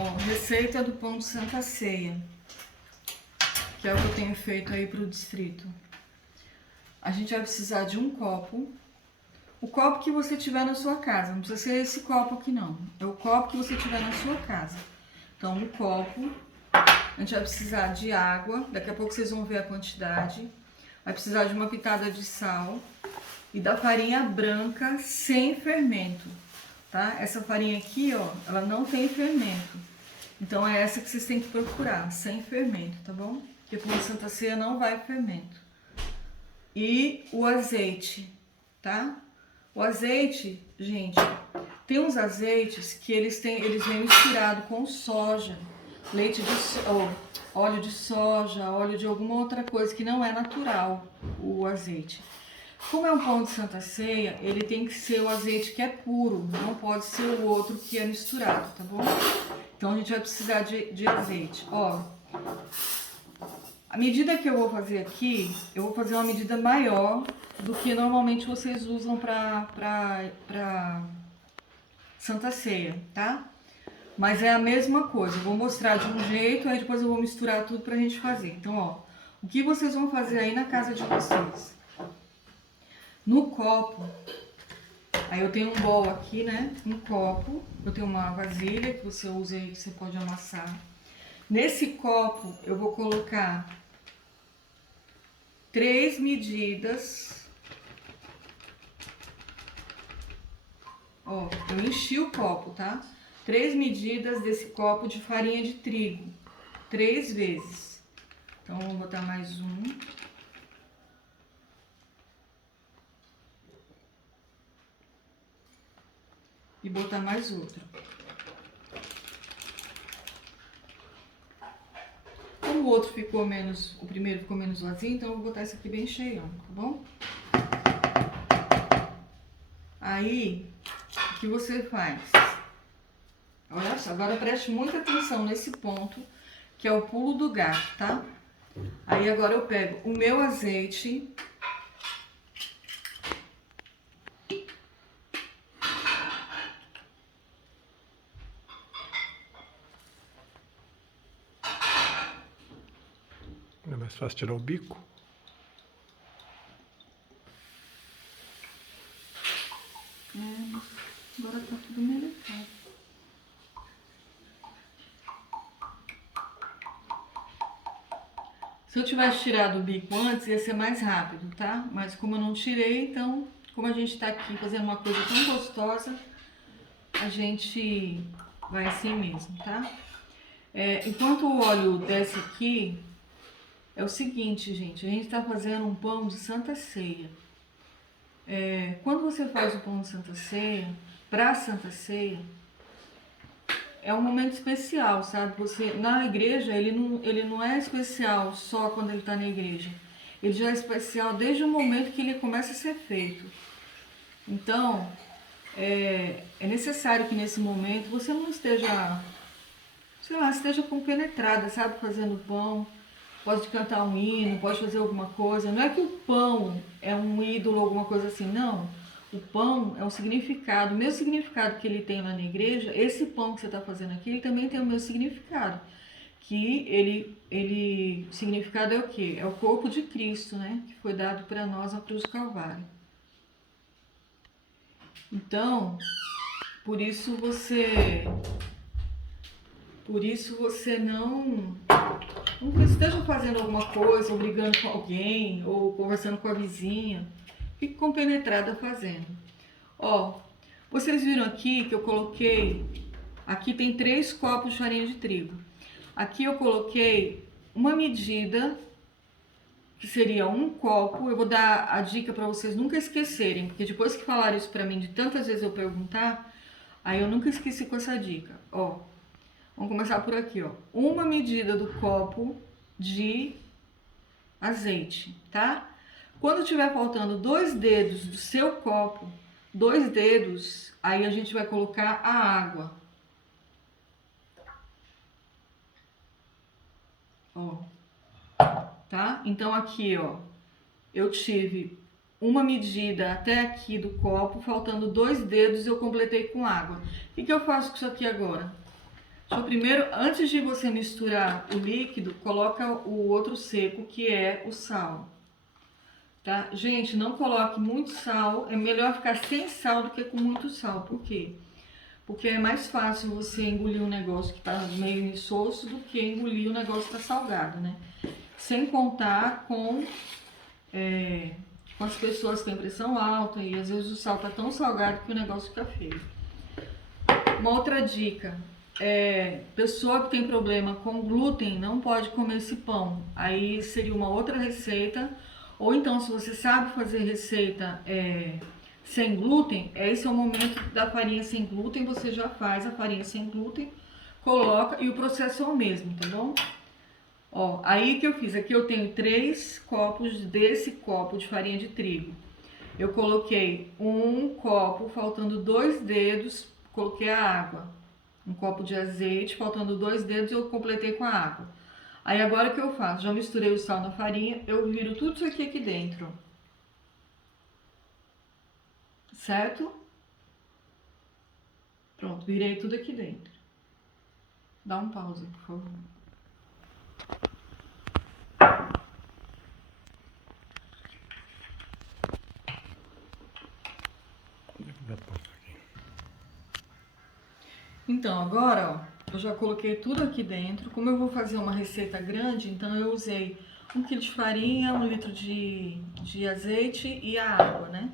Ó, receita do pão de Santa Ceia, que é o que eu tenho feito aí pro distrito. A gente vai precisar de um copo, o copo que você tiver na sua casa, não precisa ser esse copo aqui não, é o copo que você tiver na sua casa. Então, um copo, a gente vai precisar de água, daqui a pouco vocês vão ver a quantidade, vai precisar de uma pitada de sal e da farinha branca sem fermento, tá? Essa farinha aqui, ó, ela não tem fermento, então é essa que vocês têm que procurar, sem fermento, tá bom? Porque pão de Santa Ceia não vai fermento. E o azeite, tá? O azeite, gente, tem uns azeites que eles vêm misturado com soja, óleo de soja, óleo de alguma outra coisa que não é natural, o azeite. Como é um pão de Santa Ceia, ele tem que ser o azeite que é puro, não pode ser o outro que é misturado, tá bom? Então a gente vai precisar de azeite. Ó, a medida que eu vou fazer aqui, eu vou fazer uma medida maior do que normalmente vocês usam pra Santa Ceia, tá? Mas é a mesma coisa, eu vou mostrar de um jeito, aí depois eu vou misturar tudo pra gente fazer. Então, ó, o que vocês vão fazer aí na casa de vocês? No copo, aí eu tenho um bowl aqui, né? Um copo, eu tenho uma vasilha que você usa aí, que você pode amassar. Nesse copo, eu vou colocar 3 medidas. Ó, eu enchi o copo, tá? 3 medidas desse copo de farinha de trigo, 3 vezes. Então, vou botar mais um. E botar mais outro. Como o outro ficou menos, o primeiro ficou menos vazio, então eu vou botar esse aqui bem cheião, tá bom? Aí, o que você faz? Olha só, agora preste muita atenção nesse ponto, que é o pulo do gato, tá? Aí agora eu pego o meu azeite. Não é mais fácil tirar o bico? Agora tá tudo melecado. Se eu tivesse tirado o bico antes, ia ser mais rápido, tá? Mas como eu não tirei, então, como a gente tá aqui fazendo uma coisa tão gostosa, a gente vai assim mesmo, tá? Enquanto o óleo desce aqui, é o seguinte, gente, a gente tá fazendo um pão de Santa Ceia. Quando você faz o pão de Santa Ceia, pra Santa Ceia, é um momento especial, sabe? Você, na igreja, ele não é especial só quando ele tá na igreja. Ele já é especial desde o momento que ele começa a ser feito. Então, é necessário que nesse momento você não esteja, sei lá, esteja compenetrada, sabe? Fazendo pão. Pode cantar um hino, pode fazer alguma coisa. Não é que o pão é um ídolo, alguma coisa assim, não. O pão é um significado. O mesmo significado que ele tem lá na igreja, esse pão que você está fazendo aqui, ele também tem o mesmo significado. O significado é o quê? É o corpo de Cristo, né? Que foi dado para nós na cruz do Calvário. Então, por isso você não esteja fazendo alguma coisa, ou brigando com alguém, ou conversando com a vizinha. Fique compenetrada fazendo. Ó, vocês viram aqui que eu coloquei... Aqui tem 3 copos de farinha de trigo. Aqui eu coloquei uma medida, que seria um copo. Eu vou dar a dica para vocês nunca esquecerem, porque depois que falaram isso para mim, de tantas vezes eu perguntar, aí eu nunca esqueci com essa dica. Ó, vamos começar por aqui, ó. Uma medida do copo de azeite, tá? Quando tiver faltando 2 dedos do seu copo, 2 dedos, aí a gente vai colocar a água. Ó, tá? Então aqui, ó, eu tive uma medida até aqui do copo, faltando 2 dedos, eu completei com água. O que eu faço com isso aqui agora? Deixa eu primeiro, antes de você misturar o líquido, coloca o outro seco, que é o sal. Tá? Gente, não coloque muito sal, é melhor ficar sem sal do que com muito sal. Por quê? Porque é mais fácil você engolir um negócio que tá meio insosso do que engolir um negócio que tá salgado, né? Sem contar com as pessoas que têm pressão alta e às vezes o sal tá tão salgado que o negócio fica feio. Uma outra dica, pessoa que tem problema com glúten não pode comer esse pão. Aí seria uma outra receita. Ou então, se você sabe fazer receita sem glúten, esse é o momento da farinha sem glúten, você já faz a farinha sem glúten, coloca e o processo é o mesmo, tá bom? Ó, aí que eu fiz, aqui eu tenho 3 copos desse copo de farinha de trigo. Eu coloquei um copo, faltando 2 dedos, coloquei a água. Um copo de azeite, faltando 2 dedos, eu completei com a água. Aí agora o que eu faço? Já misturei o sal na farinha, eu viro tudo isso aqui dentro. Certo? Pronto, virei tudo aqui dentro. Dá um pause, por favor. Então, agora, ó, eu já coloquei tudo aqui dentro. Como eu vou fazer uma receita grande, então eu usei 1 kg de farinha, 1 litro de azeite e a água, né?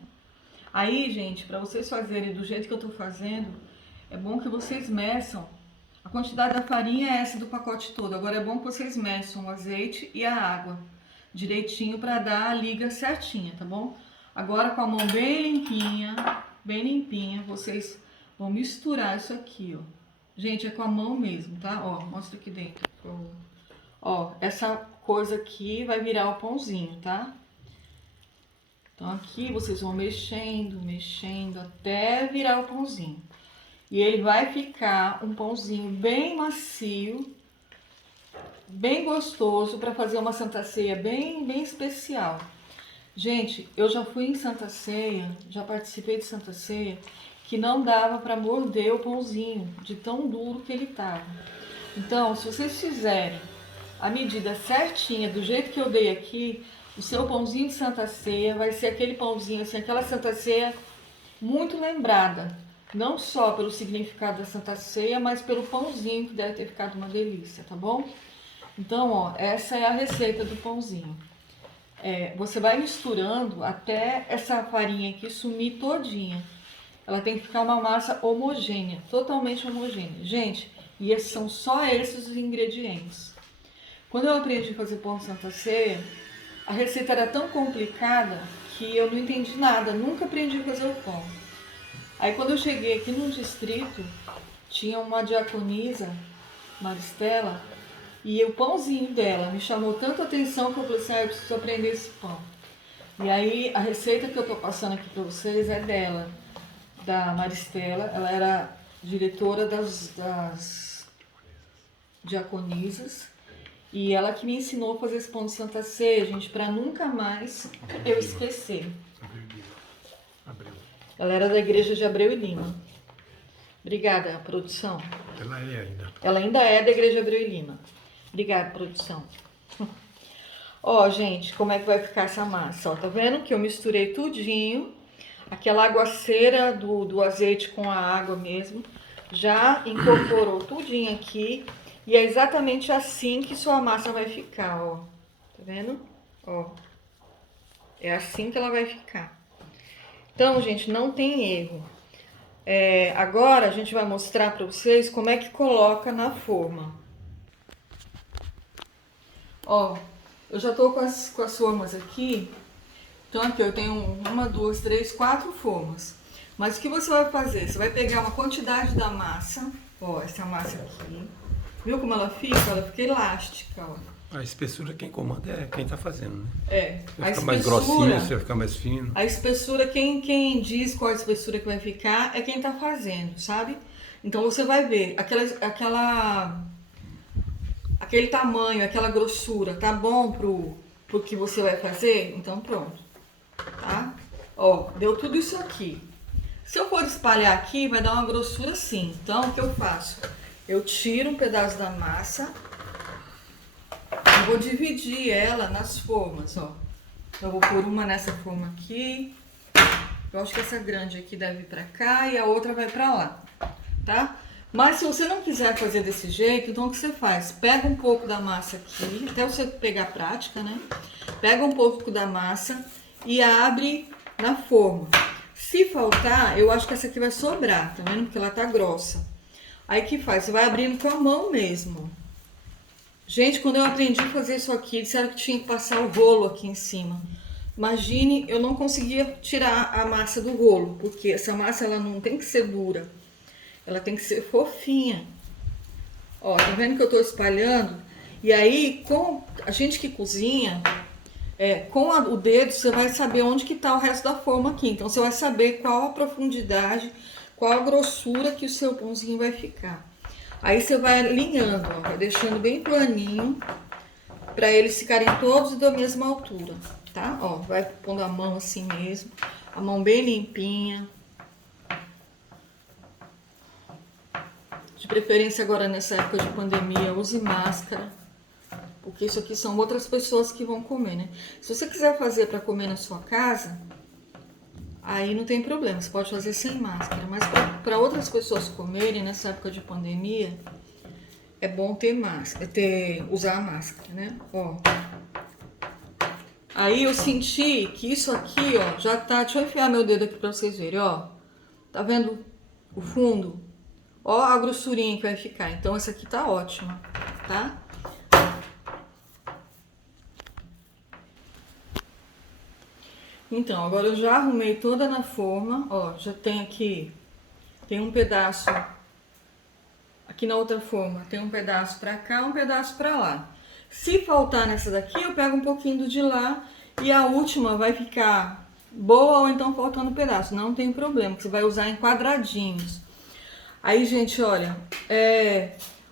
Aí, gente, para vocês fazerem do jeito que eu tô fazendo, é bom que vocês meçam. A quantidade da farinha é essa do pacote todo. Agora é bom que vocês meçam o azeite e a água direitinho para dar a liga certinha, tá bom? Agora com a mão bem limpinha, vocês vão misturar isso aqui, ó. Gente, é com a mão mesmo, tá? Ó, mostra aqui dentro. Ó, essa coisa aqui vai virar o pãozinho, tá? Então aqui vocês vão mexendo até virar o pãozinho. E ele vai ficar um pãozinho bem macio, bem gostoso para fazer uma Santa Ceia bem especial. Gente, eu já fui em Santa Ceia, já participei de Santa Ceia, que não dava para morder o pãozinho, de tão duro que ele tava. Então, se vocês fizerem a medida certinha, do jeito que eu dei aqui, o seu pãozinho de Santa Ceia vai ser aquele pãozinho, assim, aquela Santa Ceia muito lembrada. Não só pelo significado da Santa Ceia, mas pelo pãozinho, que deve ter ficado uma delícia, tá bom? Então, ó, essa é a receita do pãozinho. Você vai misturando até essa farinha aqui sumir todinha. Ela tem que ficar uma massa homogênea, totalmente homogênea. Gente, e são só esses os ingredientes. Quando eu aprendi a fazer pão de Santa Ceia, a receita era tão complicada que eu não entendi nada, nunca aprendi a fazer o pão. Aí quando eu cheguei aqui no distrito, tinha uma diaconisa, Maristela, e o pãozinho dela me chamou tanta atenção que eu falei assim, eu preciso aprender esse pão. E aí a receita que eu tô passando aqui para vocês é dela, da Maristela. Ela era diretora das diaconisas e ela que me ensinou a fazer esse pão de Santa Ceia, gente, para nunca mais eu esquecer. Ela era da igreja de Abreu e Lima. Obrigada, produção. Ela é ainda. Ela ainda é da igreja de Abreu e Lima. Obrigada, produção. Ó, gente, como é que vai ficar essa massa? Ó, tá vendo que eu misturei tudinho. Aquela aguaceira do azeite com a água mesmo. Já incorporou tudinho aqui. E é exatamente assim que sua massa vai ficar, ó. Tá vendo? Ó. É assim que ela vai ficar. Então, gente, não tem erro. Agora a gente vai mostrar para vocês como é que coloca na forma. Ó, eu já tô com as formas aqui. Então aqui eu tenho 1, 2, 3, 4 formas. Mas o que você vai fazer? Você vai pegar uma quantidade da massa. Ó, essa massa aqui. Viu como ela fica? Ela fica elástica, ó. A espessura quem comanda é quem tá fazendo, né? A Vai ficar espessura, mais grossinho, você vai ficar mais fino. A espessura, quem diz qual a espessura que vai ficar é quem tá fazendo, sabe? Então você vai ver aquele tamanho, aquela grossura, tá bom pro que você vai fazer? Então pronto, tá? Ó, deu tudo isso aqui. Se eu for espalhar aqui, vai dar uma grossura assim. Então o que eu faço? eu tiro um pedaço da massa e vou dividir ela nas formas, ó. Então, eu vou pôr uma nessa forma aqui. Eu acho que essa grande aqui deve ir pra cá e a outra vai pra lá, tá? Mas se você não quiser fazer desse jeito, então o que você faz? Pega um pouco da massa aqui, até você pegar a prática, né? Pega um pouco da massa e abre na forma. Se faltar, eu acho que essa aqui vai sobrar, tá vendo? Porque ela tá grossa. Aí o que faz? Você vai abrindo com a mão mesmo. Gente, quando eu aprendi a fazer isso aqui, disseram que tinha que passar o rolo aqui em cima. Imagine, eu não conseguia tirar a massa do rolo, porque essa massa ela não tem que ser dura. Ela tem que ser fofinha. Ó, tá vendo que eu tô espalhando? E aí, com a gente que cozinha, com o dedo você vai saber onde que tá o resto da forma aqui. Então você vai saber qual a profundidade, qual a grossura que o seu pãozinho vai ficar. Aí você vai alinhando, ó, vai deixando bem planinho, para eles ficarem todos da mesma altura, tá? Ó, vai pondo a mão assim mesmo, a mão bem limpinha. De preferência agora nessa época de pandemia, use máscara, porque isso aqui são outras pessoas que vão comer, né? Se você quiser fazer para comer na sua casa, aí não tem problema, você pode fazer sem máscara. Mas para outras pessoas comerem nessa época de pandemia, é bom ter máscara, usar a máscara, né? Ó. Aí eu senti que isso aqui, ó, já tá... Deixa eu enfiar meu dedo aqui para vocês verem, ó. Tá vendo o fundo? Ó a grossurinha que vai ficar. Então essa aqui tá ótima, tá? Então, agora eu já arrumei toda na forma, ó, já tem aqui, tem um pedaço, aqui na outra forma, tem um pedaço pra cá, um pedaço pra lá. Se faltar nessa daqui, eu pego um pouquinho do de lá e a última vai ficar boa ou então faltando um pedaço, não tem problema, que você vai usar em quadradinhos. Aí, gente, olha,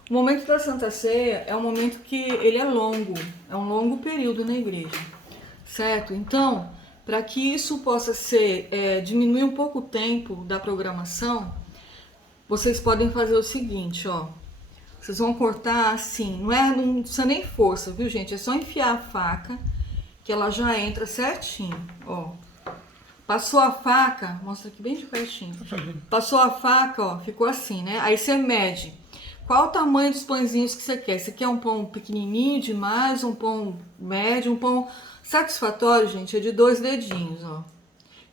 o momento da Santa Ceia é um momento que ele é um longo período na igreja, certo? Então, para que isso possa ser, diminuir um pouco o tempo da programação, vocês podem fazer o seguinte, ó. Vocês vão cortar assim, não precisa nem força, viu, gente? É só enfiar a faca, que ela já entra certinho, ó. Passou a faca, mostra aqui bem de pertinho. Passou a faca, ó, ficou assim, né? Aí você mede. Qual o tamanho dos pãezinhos que você quer? Você quer um pão pequenininho demais, um pão médio, um pão satisfatório, gente, é de 2 dedinhos, ó.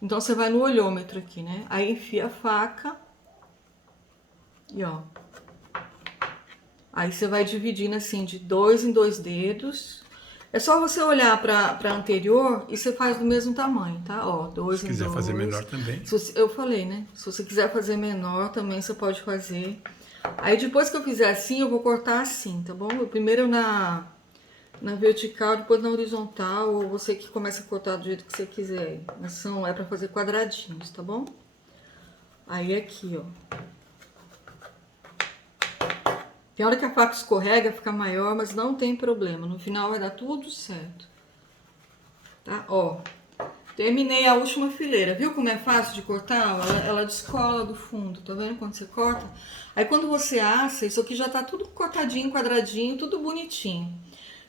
Então você vai no olhômetro aqui, né? Aí enfia a faca e ó. Aí você vai dividindo assim de 2 em 2 dedos. É só você olhar para anterior e você faz do mesmo tamanho, tá? Ó, 2 em 2. Se quiser fazer menor também. Eu falei, né? Se você quiser fazer menor também você pode fazer. Aí depois que eu fizer assim, eu vou cortar assim, tá bom? Primeiro na vertical, depois na horizontal, ou você que começa a cortar do jeito que você quiser. Mas é pra fazer quadradinhos, tá bom? Aí aqui, ó. Tem hora que a faca escorrega, fica maior, mas não tem problema. No final vai dar tudo certo. Tá? Ó. Terminei a última fileira. Viu como é fácil de cortar? Ela descola do fundo. Tá vendo quando você corta? Aí quando você assa, isso aqui já tá tudo cortadinho, quadradinho, tudo bonitinho.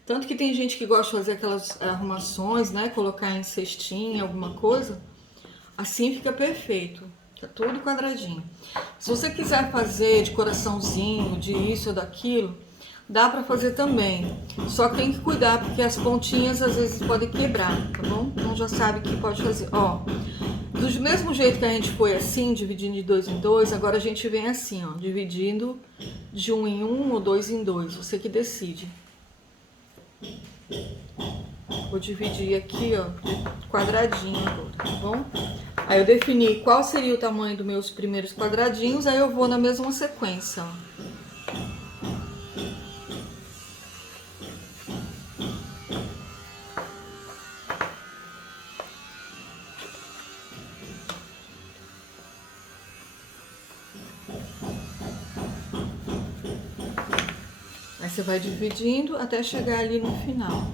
Tanto que tem gente que gosta de fazer aquelas arrumações, né? Colocar em cestinha, alguma coisa. Assim fica perfeito. Tá tudo quadradinho. Se você quiser fazer de coraçãozinho, de isso ou daquilo, dá pra fazer também. Só que tem que cuidar, porque as pontinhas às vezes podem quebrar, tá bom? Então já sabe que pode fazer. Ó, do mesmo jeito que a gente foi assim, dividindo de 2 em 2, agora a gente vem assim, ó, dividindo de 1 em 1 ou 2 em 2. Você que decide. Vou dividir aqui, ó, de quadradinho agora, tá bom? Aí eu defini qual seria o tamanho dos meus primeiros quadradinhos, aí eu vou na mesma sequência, ó. Aí você vai dividindo até chegar ali no final.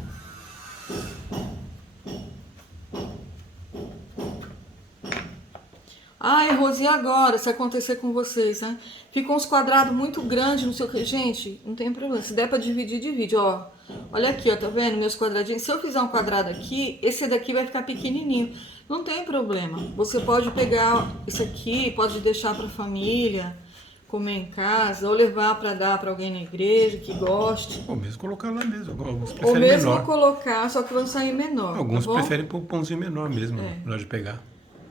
Ai, Rose, e agora se acontecer com vocês, né? Ficam uns quadrados muito grandes, não sei o que. Gente, não tem problema. Se der pra dividir, divide, ó. Olha aqui, ó, tá vendo meus quadradinhos? Se eu fizer um quadrado aqui, esse daqui vai ficar pequenininho. Não tem problema. Você pode pegar esse aqui, pode deixar pra família comer em casa, ou levar pra dar pra alguém na igreja que goste. Ou mesmo colocar lá mesmo. Alguns Ou preferem mesmo menor. colocar, só que vão sair menor. Alguns tá bom? preferem pôr um pãozinho menor mesmo, na hora de pegar.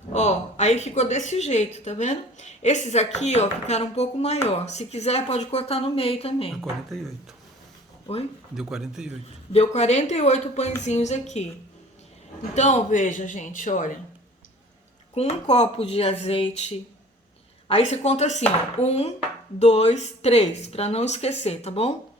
Ó, aí ficou desse jeito, tá vendo? Esses aqui, ó, ficaram um pouco maior. Se quiser, pode cortar no meio também. Deu 48. Oi? Deu 48. Deu 48 pãezinhos aqui. Então, veja, gente, olha. Com um copo de azeite. Aí você conta assim, ó. 1, 2, 3, pra não esquecer, tá bom?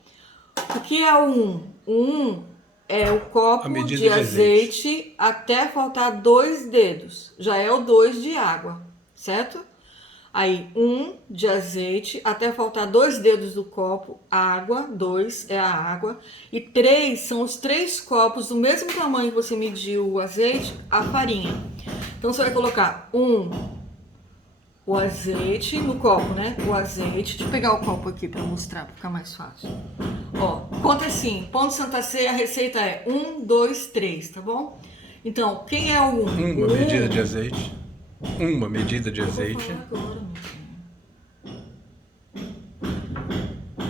O que é o 1? O 1 é o copo de azeite até faltar 2 dedos. Já é o 2 de água, certo? Aí, 1 de azeite até faltar 2 dedos do copo, água, 2 é a água. E 3 são os 3 copos do mesmo tamanho que você mediu o azeite, a farinha. Então, você vai colocar o azeite no copo, né? O azeite. Deixa eu pegar o copo aqui para mostrar, para ficar mais fácil. Ó, conta assim, pão de Santa Ceia, a receita é 1, 2, 3, tá bom? Então, quem é o 1? Uma medida de azeite. Uma medida de azeite. Agora,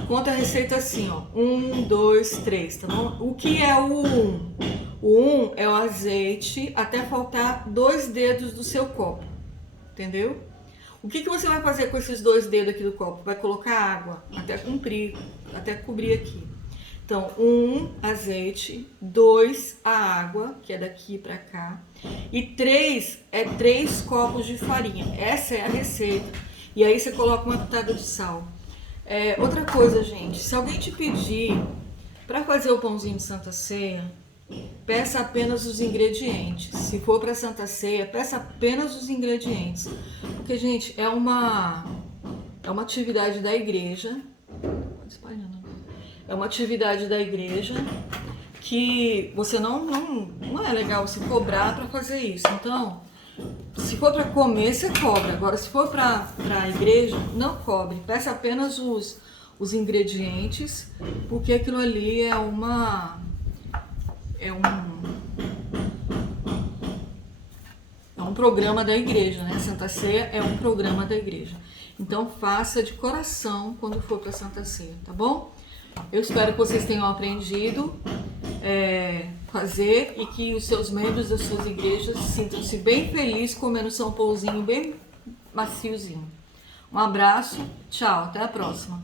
conta a receita assim, ó. 1, 2, 3, tá bom? O que é o 1? O 1 é o azeite até faltar 2 dedos do seu copo. Entendeu? O que você vai fazer com esses 2 dedos aqui do copo? Vai colocar água até cobrir aqui. Então, 1 azeite, 2 a água, que é daqui pra cá, e 3 é 3 copos de farinha. Essa é a receita. E aí você coloca uma pitada de sal. Outra coisa, gente, se alguém te pedir para fazer o pãozinho de Santa Ceia, peça apenas os ingredientes. Se for para Santa Ceia, peça apenas os ingredientes. Porque, gente, é uma atividade da igreja. É uma atividade da igreja que você não é legal você cobrar para fazer isso. Então, se for para comer, você cobra. Agora, se for para a igreja, não cobre. Peça apenas os ingredientes, porque aquilo ali é um programa da igreja, né? Santa Ceia é um programa da igreja. Então, faça de coração quando for para Santa Ceia, tá bom? Eu espero que vocês tenham aprendido fazer e que os seus membros das suas igrejas sintam-se bem felizes comendo seu pãozinho bem maciozinho. Um abraço, tchau, até a próxima.